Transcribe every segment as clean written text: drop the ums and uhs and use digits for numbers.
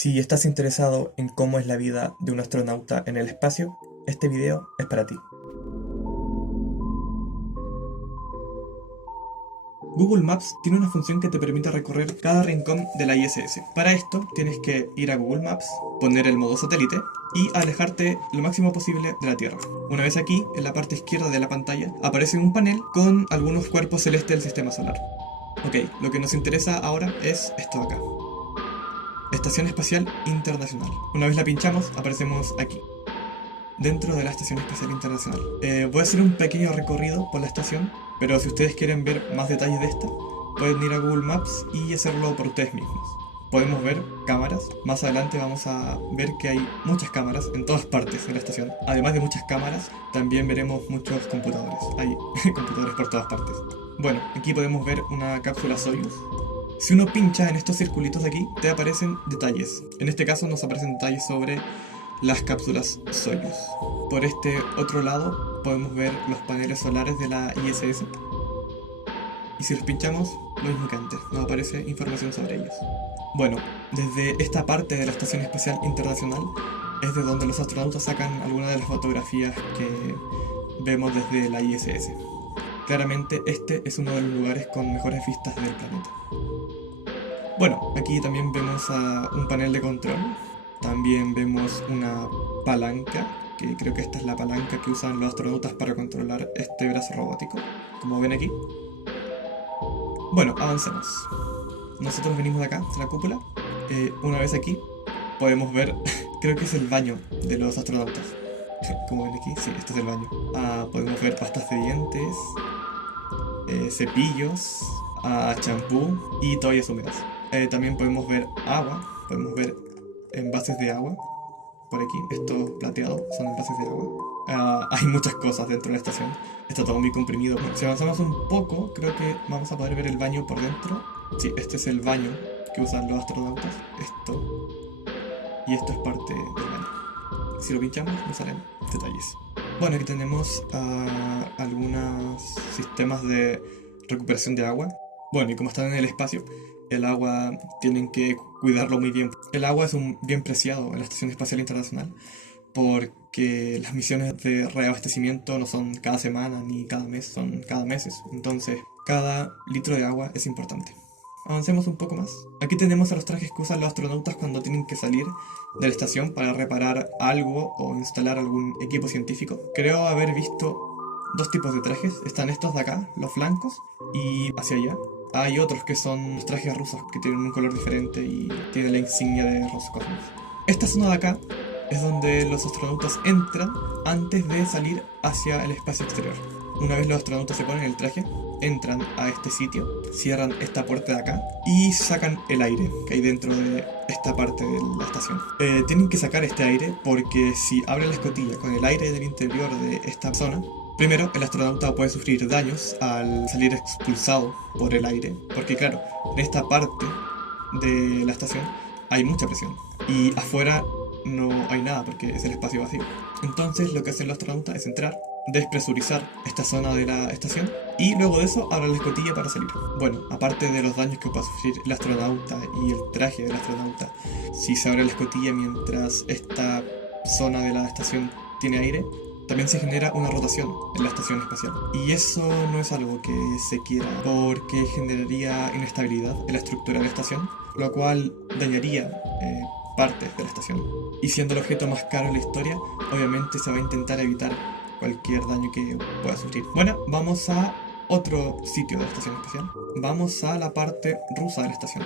Si estás interesado en cómo es la vida de un astronauta en el espacio, este video es para ti. Google Maps tiene una función que te permite recorrer cada rincón de la ISS. Para esto tienes que ir a Google Maps, poner el modo satélite y alejarte lo máximo posible de la Tierra. Una vez aquí, en la parte izquierda de la pantalla, aparece un panel con algunos cuerpos celestes del sistema solar. Ok, lo que nos interesa ahora es esto de acá. Estación Espacial Internacional. Una vez la pinchamos, aparecemos aquí, dentro de la Estación Espacial Internacional. Voy a hacer un pequeño recorrido por la estación, pero si ustedes quieren ver más detalles de esta, pueden ir a Google Maps y hacerlo por ustedes mismos. Podemos ver cámaras. Más adelante vamos a ver que hay muchas cámaras en todas partes de la estación. Además de muchas cámaras, también veremos muchos computadores. Hay computadores por todas partes. Bueno, aquí podemos ver una cápsula Soyuz. Si uno pincha en estos circulitos de aquí, te aparecen detalles. En este caso nos aparecen detalles sobre las cápsulas Soyuz. Por este otro lado podemos ver los paneles solares de la ISS. Y si los pinchamos, lo mismo que antes, nos aparece información sobre ellos. Bueno, desde esta parte de la Estación Espacial Internacional es de donde los astronautas sacan algunas de las fotografías que vemos desde la ISS. Claramente este es uno de los lugares con mejores vistas del planeta. Bueno, aquí también vemos a un panel de control. También vemos una palanca, que creo que esta es la palanca que usan los astronautas para controlar este brazo robótico, como ven aquí. Bueno, avancemos. Nosotros venimos de acá, de la cúpula. Una vez aquí, podemos ver, creo que es el baño de los astronautas. Como ven aquí, sí, este es el baño. Podemos ver pastas de dientes, cepillos, champú y toallas húmedas. También podemos ver agua, podemos ver envases de agua. Por aquí, estos plateados son envases de agua. Hay muchas cosas dentro de la estación. Está todo muy comprimido. Bueno, si avanzamos un poco, creo que vamos a poder ver el baño por dentro. Sí, este es el baño que usan los astronautas. Esto. Y esto es parte del baño. Si lo pinchamos, nos salen detalles. Bueno, aquí tenemos algunos sistemas de recuperación de agua. Bueno, y como están en el espacio, el agua tienen que cuidarlo muy bien. El agua es un bien preciado en la Estación Espacial Internacional porque las misiones de reabastecimiento no son cada semana ni cada mes, son cada meses. Entonces, cada litro de agua es importante. Avancemos un poco más. Aquí tenemos a los trajes que usan los astronautas cuando tienen que salir de la estación para reparar algo o instalar algún equipo científico. Creo haber visto dos tipos de trajes. Están estos de acá, los blancos, y hacia allá hay otros que son los trajes rusos, que tienen un color diferente y tienen la insignia de Roscosmos. Esta zona de acá es donde los astronautas entran antes de salir hacia el espacio exterior. Una vez los astronautas se ponen el traje, entran a este sitio, cierran esta puerta de acá y sacan el aire que hay dentro de esta parte de la estación. Tienen que sacar este aire porque si abren la escotilla con el aire del interior de esta zona, primero, el astronauta puede sufrir daños al salir expulsado por el aire, porque claro, en esta parte de la estación hay mucha presión y afuera no hay nada porque es el espacio vacío. Entonces lo que hacen los astronautas es entrar, despresurizar esta zona de la estación y luego de eso abren la escotilla para salir. Bueno, aparte de los daños que pueda sufrir el astronauta y el traje del astronauta, si se abre la escotilla mientras esta zona de la estación tiene aire, también se genera una rotación en la estación espacial. Y eso no es algo que se quiera porque generaría inestabilidad en la estructura de la estación, lo cual dañaría partes de la estación. Y siendo el objeto más caro en la historia, obviamente se va a intentar evitar cualquier daño que pueda sufrir. Bueno, vamos a otro sitio de la estación espacial. Vamos a la parte rusa de la estación.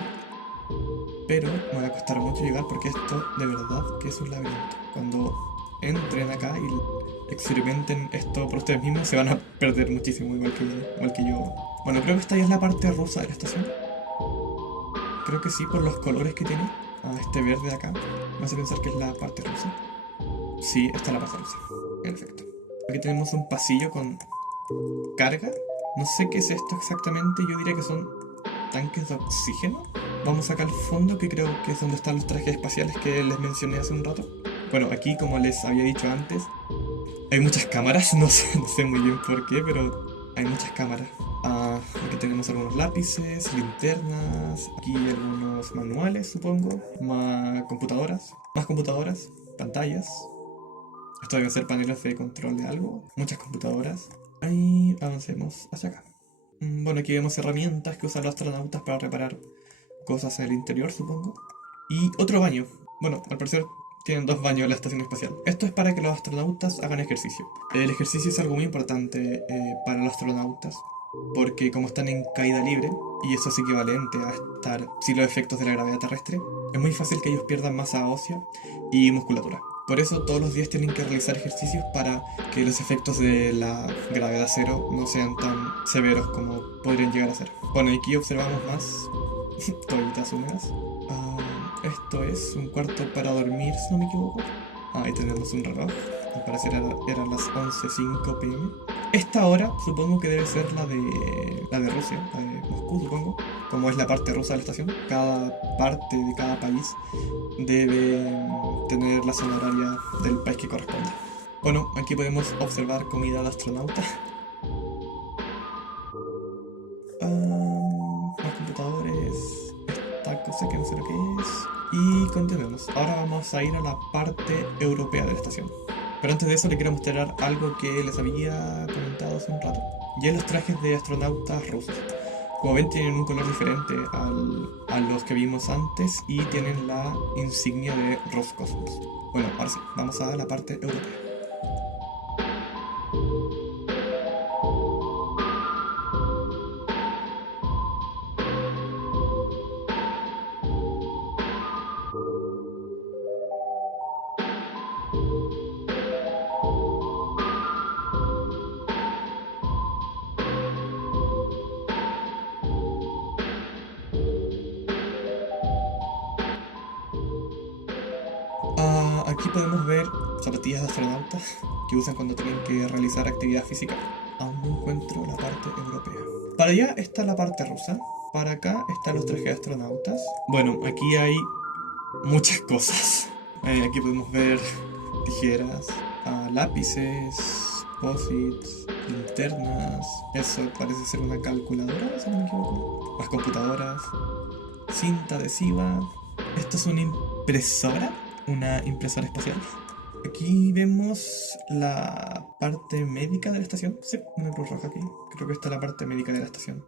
Pero me va a costar mucho llegar porque esto de verdad que es un laberinto. Cuando entren acá y experimenten esto por ustedes mismos, se van a perder muchísimo, igual que yo. Bueno, creo que esta ya es la parte rusa de la estación. Creo que sí, por los colores que tiene. Este verde de acá me hace pensar que es la parte rusa. Sí, esta es la parte rusa, en efecto. Aquí tenemos un pasillo con carga. No sé qué es esto exactamente, yo diría que son tanques de oxígeno. Vamos acá al fondo, que creo que es donde están los trajes espaciales que les mencioné hace un rato. Bueno, aquí, como les había dicho antes, hay muchas cámaras, no sé muy bien por qué, pero hay muchas cámaras. Aquí tenemos algunos lápices, linternas, aquí algunos manuales, supongo, más computadoras, pantallas. Esto deben ser paneles de control de algo, muchas computadoras. Ahí avancemos hacia acá. Bueno, aquí vemos herramientas que usan los astronautas para reparar cosas en el interior, supongo. Y otro baño. Bueno, al parecer tienen dos baños en la estación espacial. Esto es para que los astronautas hagan ejercicio. El ejercicio es algo muy importante para los astronautas, porque como están en caída libre, y eso es equivalente a estar sin los efectos de la gravedad terrestre, es muy fácil que ellos pierdan masa ósea y musculatura. Por eso todos los días tienen que realizar ejercicios para que los efectos de la gravedad cero no sean tan severos como podrían llegar a ser. Bueno, aquí observamos más toallitas húmedas. Esto es un cuarto para dormir, si no me equivoco. Ahí tenemos un reloj. Al parecer eran las 11:05 pm. Esta hora supongo que debe ser la de Rusia, la de Moscú, supongo. Como es la parte rusa de la estación, cada parte de cada país debe tener la zona horaria del país que corresponde. Bueno, aquí podemos observar comida de astronauta. Más computadores, esta cosa que no sé lo que es. Y continuemos. Ahora vamos a ir a la parte europea de la estación. Pero antes de eso le quiero mostrar algo que les había comentado hace un rato. Y es los trajes de astronautas rusos. Como ven, tienen un color diferente a los que vimos antes y tienen la insignia de Roscosmos. Bueno, ahora sí, vamos a la parte europea. Aquí podemos ver zapatillas de astronautas que usan cuando tienen que realizar actividad física. Aún no encuentro la parte europea. Para allá está la parte rusa. Para acá están los trajes de astronautas. Bueno, aquí hay muchas cosas. Aquí podemos ver tijeras, lápices, posits, linternas. Eso parece ser una calculadora, si no me equivoco. Más computadoras, cinta adhesiva. Esto es una impresora espacial. Aquí vemos la parte médica de la estación. Sí, una cruz roja aquí. Creo que está la parte médica de la estación.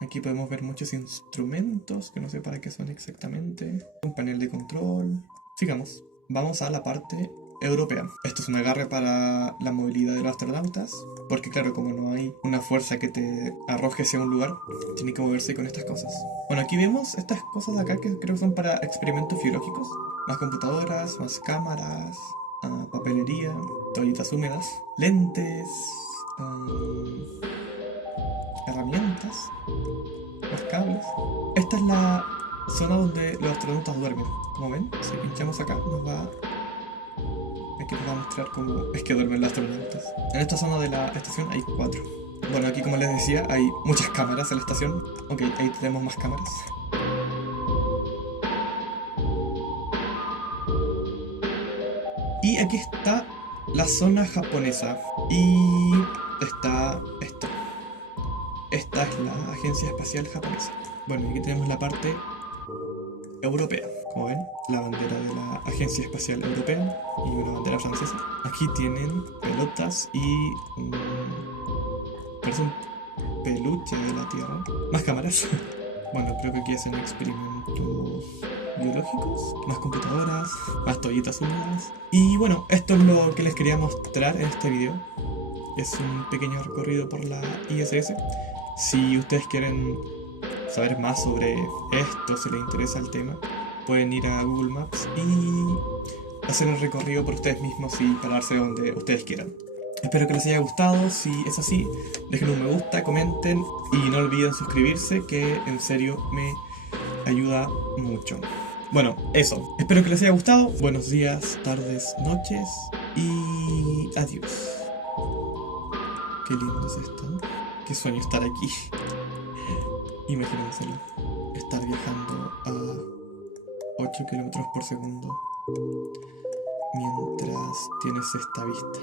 Aquí podemos ver muchos instrumentos que no sé para qué son exactamente. Un panel de control. Sigamos. Vamos a la parte europea. Esto es un agarre para la movilidad de los astronautas. Porque claro, como no hay una fuerza que te arroje hacia un lugar, tiene que moverse con estas cosas. Bueno, aquí vemos estas cosas de acá que creo que son para experimentos biológicos. Más computadoras, más cámaras, papelería, toallitas húmedas, lentes, herramientas, más cables. Esta es la zona donde los astronautas duermen. Como ven, si pinchamos acá aquí nos va a mostrar cómo es que duermen los astronautas. En esta zona de la estación hay 4. Bueno, aquí como les decía hay muchas cámaras en la estación. Ok, ahí tenemos más cámaras. Y aquí está la zona japonesa. Y está esto. Esta es la Agencia Espacial Japonesa. Bueno, aquí tenemos la parte europea. Como ven, la bandera de la Agencia Espacial Europea y una bandera francesa. Aquí tienen pelotas y parece un peluche de la Tierra. Más cámaras. Bueno, creo que aquí hacen experimentos biológicos, más computadoras, más toallitas húmedas. Y bueno, esto es lo que les quería mostrar en este video. Es un pequeño recorrido por la ISS. Si ustedes quieren saber más sobre esto, si les interesa el tema, pueden ir a Google Maps y hacer el recorrido por ustedes mismos y pararse donde ustedes quieran. Espero que les haya gustado. Si es así, dejen un me gusta, comenten y no olviden suscribirse, que en serio me ayuda mucho. Bueno, eso. Espero que les haya gustado. Buenos días, tardes, noches y adiós. Qué lindo es esto. Qué sueño estar aquí. Imagínenselo. Estar viajando a 8 kilómetros por segundo mientras tienes esta vista.